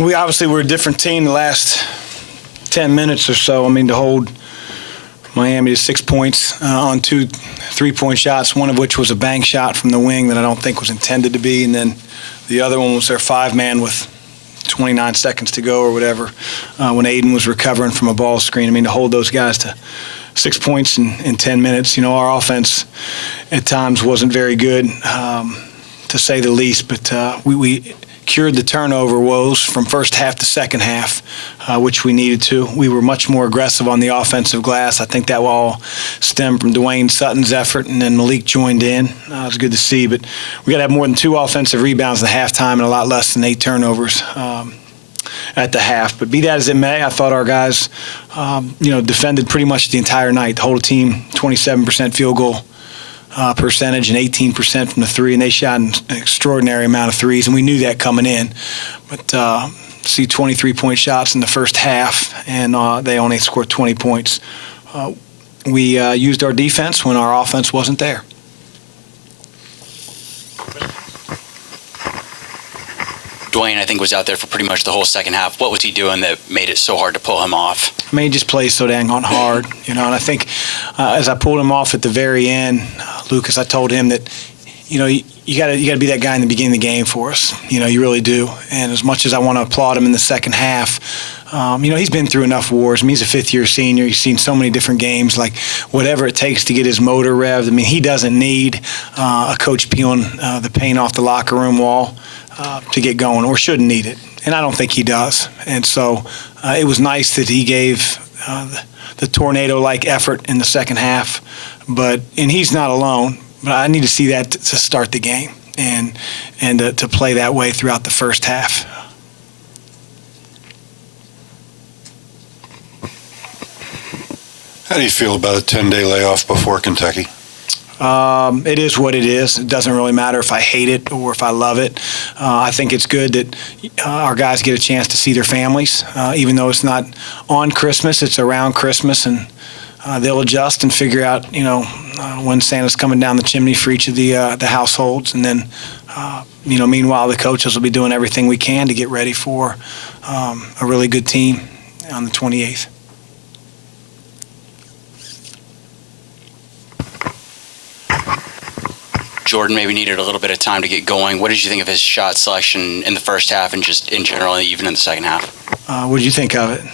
We obviously were a different team the last 10 minutes or so. I mean, to hold Miami to 6 points on 2 3-point shots, one of which was a bank shot from the wing that I don't think was intended to be, and then the other one was their 5-man with 29 seconds to go or whatever when Aiden was recovering from a ball screen. I mean, to hold those guys to 6 points in 10 minutes, you know, our offense at times wasn't very good, to say the least, but we cured the turnover woes from first half to second half, which we needed to. We were much more aggressive on the offensive glass. I think that will all stem from Dwayne Sutton's effort, and then Malik joined in. It was good to see, but we got to have more than 2 offensive rebounds at halftime and a lot less than 8 turnovers at the half. But be that as it may, I thought our guys, defended pretty much the entire night. The whole team, 27% field goal percentage and 18% from the 3, and they shot an extraordinary amount of threes, and we knew that coming in. But see 23-point shots in the first half, and they only scored 20 points. We used our defense when our offense wasn't there. Dwayne, I think, was out there for pretty much the whole second half. What was he doing that made it so hard to pull him off? I mean, he just plays so dang hard, and I think as I pulled him off at the very end, Lucas, I told him that, you got to be that guy in the beginning of the game for us. You really do. And as much as I want to applaud him in the second half, he's been through enough wars. I mean, he's a fifth-year senior. He's seen so many different games, like whatever it takes to get his motor revved. I mean, he doesn't need a coach peeling the paint off the locker room wall to get going, or shouldn't need it. And I don't think he does. And so it was nice that he gave the tornado-like effort in the second half. And he's not alone. But I need to see that to start the game and to play that way throughout the first half. How do you feel about a 10-day layoff before Kentucky? It is what it is. It doesn't really matter if I hate it or if I love it. I think it's good that our guys get a chance to see their families, even though it's not on Christmas, it's around Christmas, and they'll adjust and figure out, when Santa's coming down the chimney for each of the households. And then, meanwhile, the coaches will be doing everything we can to get ready for a really good team on the 28th. Jordan maybe needed a little bit of time to get going. What did you think of his shot selection in the first half and just in general, even in the second half? What did you think of it?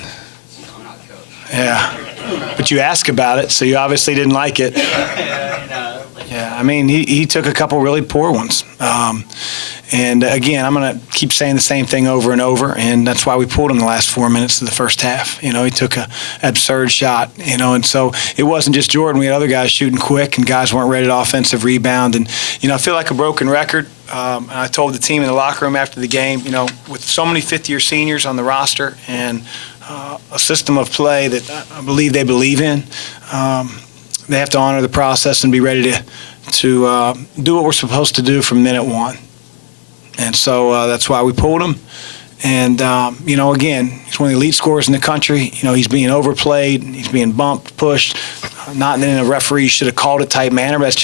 Yeah. But you asked about it, so you obviously didn't like it. Yeah, I mean, he took a couple really poor ones. And again, I'm going to keep saying the same thing over and over, and that's why we pulled him the last 4 minutes of the first half. He took an absurd shot, and so it wasn't just Jordan. We had other guys shooting quick, and guys weren't ready to offensive rebound. And, I feel like a broken record. And I told the team in the locker room after the game, with so many fifth-year seniors on the roster and a system of play that I believe they believe in, they have to honor the process and be ready to do what we're supposed to do from minute one. And so that's why we pulled him. And, again, he's one of the elite scorers in the country. He's being overplayed. He's being bumped, pushed, not in a referee should have called it type manner, but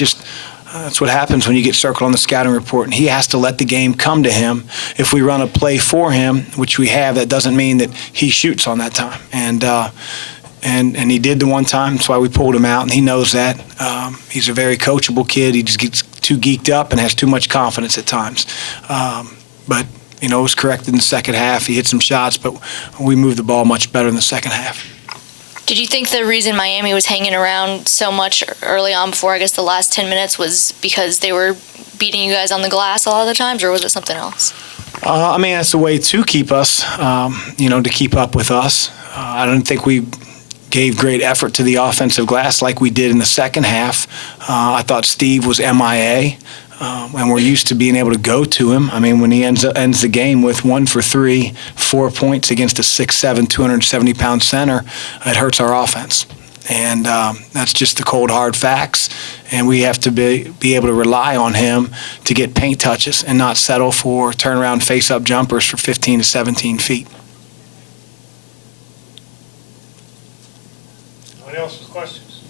that's what happens when you get circled on the scouting report. And he has to let the game come to him. If we run a play for him, which we have, that doesn't mean that he shoots on that time. And he did the one time. That's why we pulled him out, and he knows that. He's a very coachable kid. He just gets too geeked up and has too much confidence at times. But, it was corrected in the second half. He hit some shots, but we moved the ball much better in the second half. Did you think the reason Miami was hanging around so much early on before, I guess, the last 10 minutes was because they were beating you guys on the glass a lot of the times, or was it something else? I mean, that's a way to keep us, to keep up with us. I don't think we gave great effort to the offensive glass like we did in the second half. I thought Steve was MIA, and we're used to being able to go to him. I mean, when he ends the game with 1 for 3, 4 points against a 6'7", 270-pound center, it hurts our offense. And that's just the cold, hard facts. And we have to be able to rely on him to get paint touches and not settle for turnaround face-up jumpers for 15 to 17 feet. Anybody else with questions?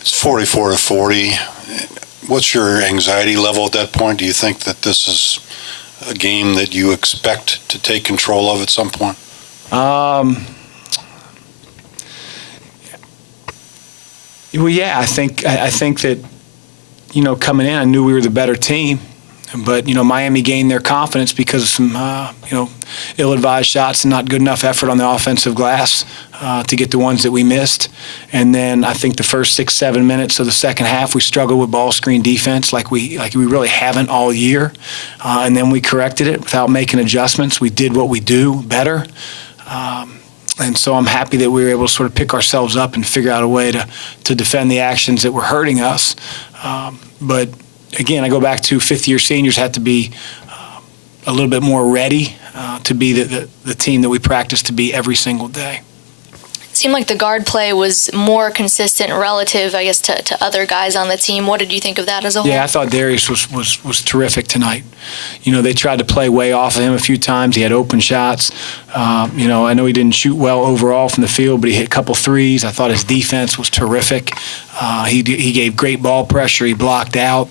It's 44-40. What's your anxiety level at that point? Do you think that this is a game that you expect to take control of at some point? Well, yeah, I think that, coming in, I knew we were the better team. But, Miami gained their confidence because of some, ill-advised shots and not good enough effort on the offensive glass to get the ones that we missed. And then I think the first 6-7 minutes of the second half, we struggled with ball screen defense like we really haven't all year. And then we corrected it without making adjustments. We did what we do better. And so I'm happy that we were able to sort of pick ourselves up and figure out a way to defend the actions that were hurting us. But again, I go back to fifth-year seniors have to be a little bit more ready to be the team that we practice to be every single day. It seemed like the guard play was more consistent relative, I guess, to other guys on the team. What did you think of that as a whole? Yeah, I thought Darius was terrific tonight. They tried to play way off of him a few times. He had open shots. I know he didn't shoot well overall from the field, but he hit a couple threes. I thought his defense was terrific. He gave great ball pressure. He blocked out.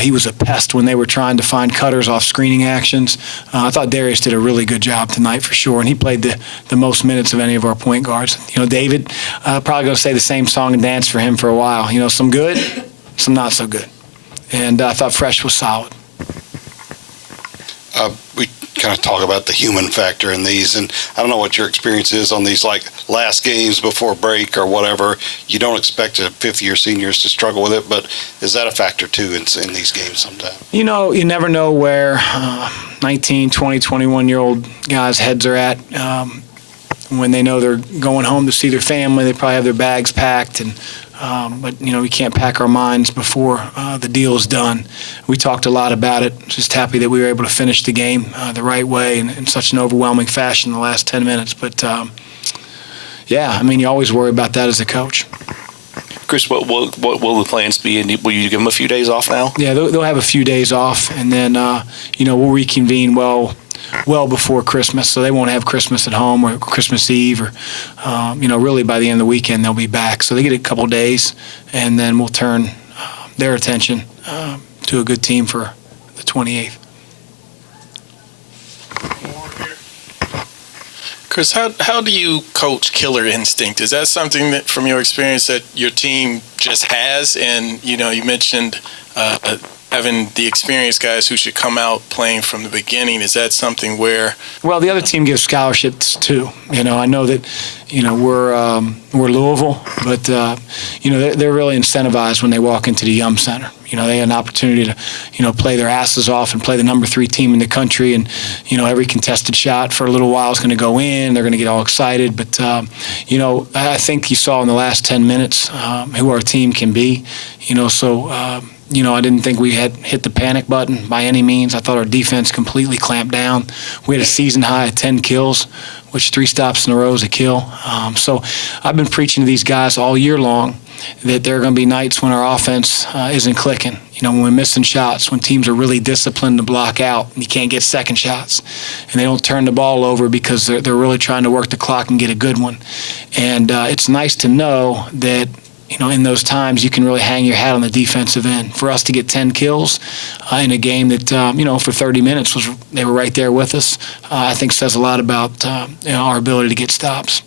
He was a pest when they were trying to find cutters off screening actions. I thought Darius did a really good job tonight for sure, and he played the most minutes of any of our point guards. David, probably going to say the same song and dance for him for a while. Some good, some not so good. And I thought Fresh was solid. We kind of talk about the human factor in these, and I don't know what your experience is on these last games before break or whatever. You don't expect fifth-year seniors to struggle with it, but is that a factor too in these games sometimes? You never know where 19, 20, 21-year-old guys' heads are at when they know they're going home to see their family. They probably have their bags packed, but we can't pack our minds before the deal is done. We talked a lot about it. Just happy that we were able to finish the game the right way in such an overwhelming fashion in the last 10 minutes. But you always worry about that as a coach. Chris, what will the plans be? And will you give them a few days off now? Yeah, they'll have a few days off, and then we'll reconvene well before Christmas, so they won't have Christmas at home or Christmas Eve, or really by the end of the weekend they'll be back. So they get a couple days, and then we'll turn their attention to a good team for the 28th. Chris, how do you coach killer instinct? Is that something that, from your experience, that your team just has? And you mentioned having the experienced guys who should come out playing from the beginning. Is that something where? Well, the other team gives scholarships too. I know that we're Louisville, but they're really incentivized when they walk into the Yum Center. They have an opportunity to play their asses off and play the number 3 team in the country, and every contested shot for a little while is going to go in. They're going to get all excited, but I think you saw in the last 10 minutes who our team can be. I didn't think we had hit the panic button by any means. I thought our defense completely clamped down. We had a season high of 10 kills, which 3 stops in a row is a kill. So I've been preaching to these guys all year long that there are going to be nights when our offense isn't clicking. When we're missing shots, when teams are really disciplined to block out, and you can't get second shots, and they don't turn the ball over because they're really trying to work the clock and get a good one. And it's nice to know that in those times you can really hang your hat on the defensive end. For us to get 10 kills in a game that, for 30 minutes they were right there with us, I think says a lot about our ability to get stops.